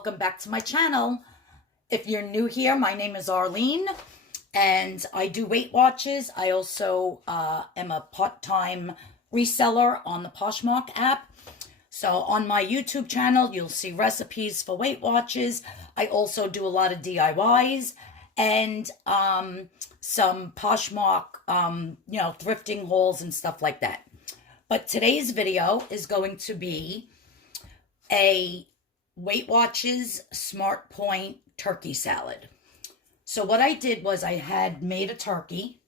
welcome back to my channel. If you're new here, my name is Arlene and I do Weight Watchers. I also am a part-time reseller on the Poshmark app. So on my YouTube channel, you'll see recipes for Weight Watchers. I also do a lot of DIYs and some Poshmark, thrifting hauls and stuff like that. But today's video is going to be a Weight Watchers Smart Point turkey salad. So what I did was I had made a turkey,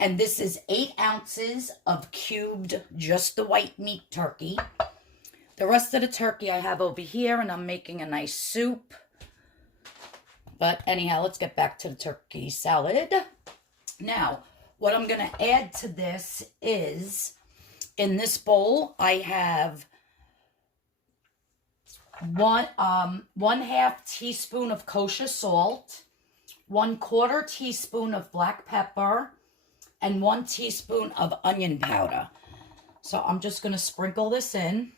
and this is 8 ounces of cubed, just the white meat turkey. The rest of the turkey I have over here, and I'm making a nice soup. But anyhow, let's get back to the turkey salad. Now, what I'm going to add to this is, in this bowl, I have one half teaspoon of kosher salt, 1/4 teaspoon of black pepper, and 1 teaspoon of onion powder. So I'm just going to sprinkle this in.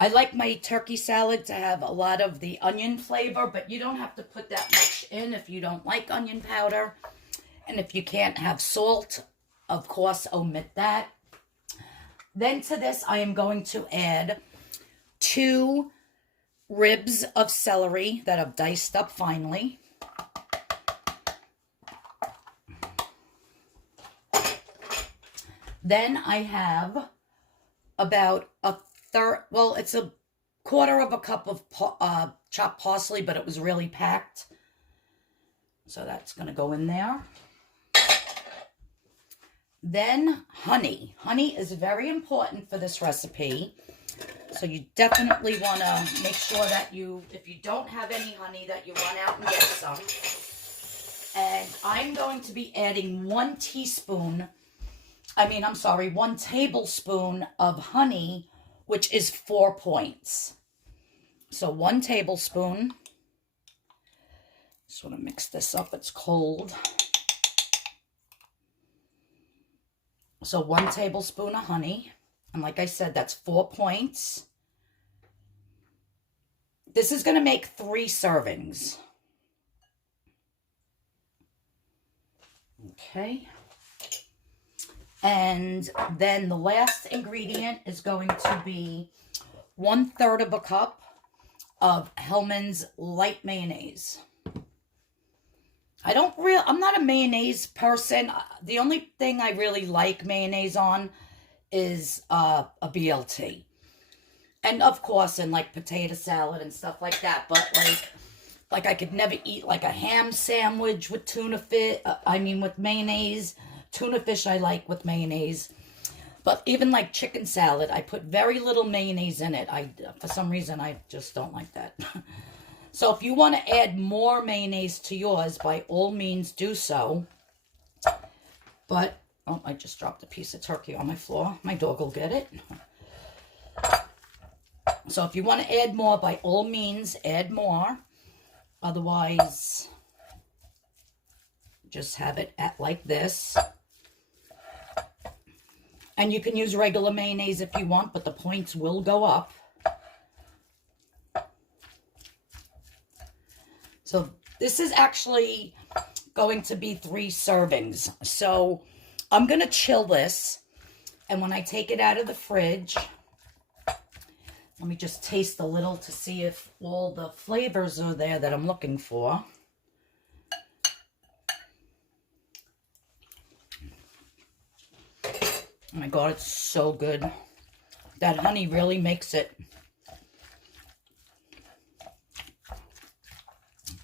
I like my turkey salad to have a lot of the onion flavor, but you don't have to put that much in if you don't like onion powder. And if you can't have salt, of course, omit that. Then to this, I am going to add 2 ribs of celery that I've diced up finely. Then I have about it's a 1/4 cup of chopped parsley, but it was really packed. So that's going to go in there. Then honey. Honey is very important for this recipe. So you definitely want to make sure that if you don't have any honey, that you run out and get some. And I'm going to be adding 1 tablespoon of honey, which is 4 points. So 1 tablespoon. Just want to mix this up. It's cold. So 1 tablespoon of honey. And like I said, that's 4 points. This is going to make 3 servings. Okay. And then the last ingredient is going to be 1/3 cup of Hellmans Lite mayonnaise. I'm not a mayonnaise person. The only thing I really like mayonnaise on is a BLT. And of course, in like potato salad and stuff like that. But like I could never eat like a ham sandwich with with mayonnaise. Tuna fish I like with mayonnaise. But even like chicken salad, I put very little mayonnaise in it. For some reason, I just don't like that. So if you want to add more mayonnaise to yours, by all means do so. But, oh, I just dropped a piece of turkey on my floor. My dog will get it. So if you want to add more, by all means, add more. Otherwise, just have it like this. And you can use regular mayonnaise if you want, but the points will go up. So this is actually going to be 3 servings. So I'm going to chill this. And when I take it out of the fridge, let me just taste a little to see if all the flavors are there that I'm looking for. Oh my God, it's so good. That honey really makes it.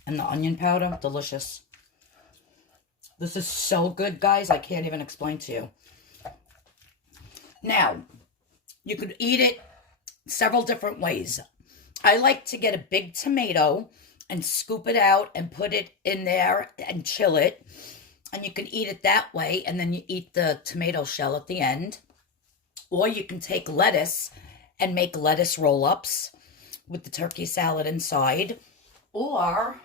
And the onion powder, delicious. This is so good, guys. I can't even explain to you. Now, you could eat it several different ways. I like to get a big tomato and scoop it out and put it in there and chill it. And you can eat it that way, and then you eat the tomato shell at the end. Or you can take lettuce and make lettuce roll-ups with the turkey salad inside. Or,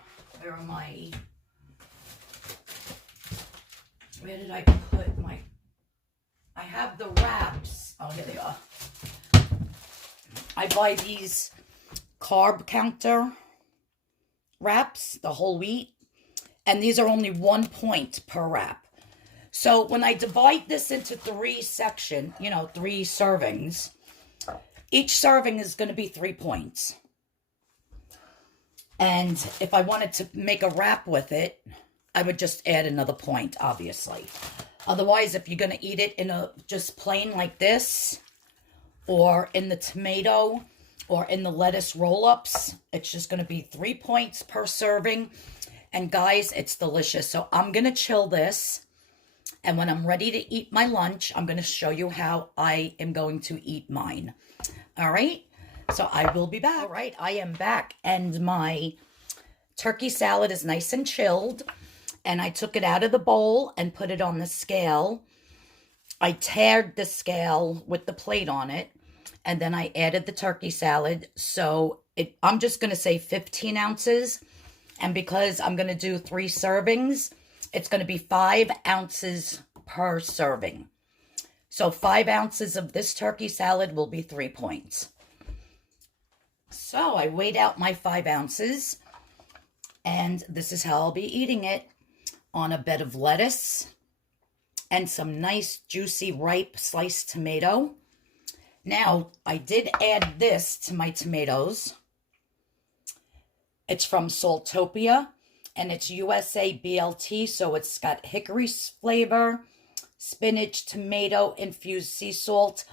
where did I put my I have the wraps. Oh, here they are. I buy these carb counter wraps, the whole wheat, and these are only 1 point per wrap. So when I divide this into 3 sections, 3 servings, each serving is going to be 3 points. And if I wanted to make a wrap with it, I would just add another point, obviously. Otherwise, if you're going to eat it in a just plain like this, or in the tomato, or in the lettuce roll-ups, it's just going to be 3 points per serving. And guys, it's delicious. So I'm going to chill this. And when I'm ready to eat my lunch, I'm going to show you how I am going to eat mine. All right? So I will be back. All right, I am back. And my turkey salad is nice and chilled. And I took it out of the bowl and put it on the scale. I tared the scale with the plate on it. And then I added the turkey salad. So I'm just going to say 15 ounces. And because I'm going to do 3 servings, it's going to be 5 ounces per serving. So 5 ounces of this turkey salad will be 3 points. So I weighed out my 5 ounces. And this is how I'll be eating it. On a bed of lettuce. And some nice, juicy, ripe sliced tomato. Now, I did add this to my tomatoes. It's from Saltopia, and it's USA BLT, so it's got hickory flavor, spinach, tomato, infused sea salt,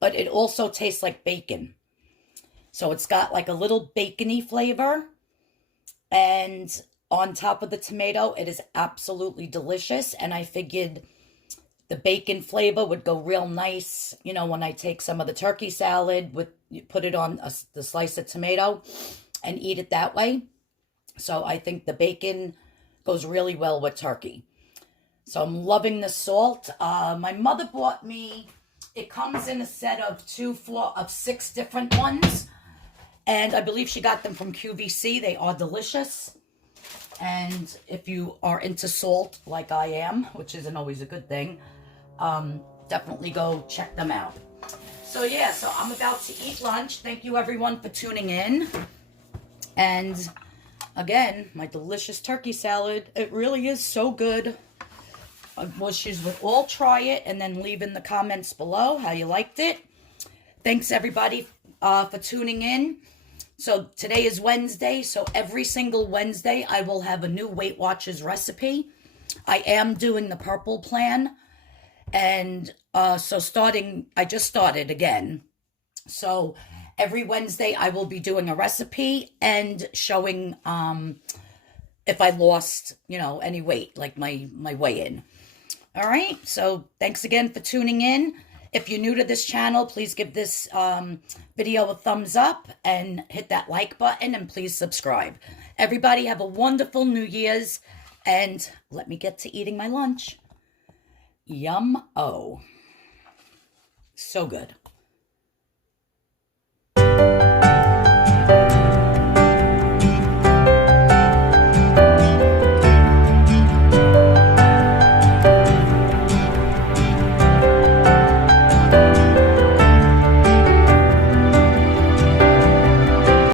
but it also tastes like bacon. So it's got like a little bacony flavor, and on top of the tomato, it is absolutely delicious, and I figured the bacon flavor would go real nice, when I take some of the turkey salad, put it on the slice of tomato and eat it that way. So I think the bacon goes really well with turkey. So I'm loving the salt. My mother bought me, it comes in a set of 6 different ones. And I believe she got them from QVC. They are delicious. And if you are into salt like I am, which isn't always a good thing, definitely go check them out. So yeah, so I'm about to eat lunch. Thank you everyone for tuning in. And again, my delicious turkey salad. It really is so good. I wish you would all try it and then leave in the comments below how you liked it. Thanks everybody for tuning in. So today is Wednesday, so every single Wednesday I will have a new Weight Watchers recipe. I am doing the purple plan. And I just started again. So every Wednesday I will be doing a recipe and showing if I lost, any weight, like my weigh-in. All right, so thanks again for tuning in. If you're new to this channel, please give this video a thumbs up and hit that like button and please subscribe. Everybody have a wonderful New Year's and let me get to eating my lunch. Yum-o. So good.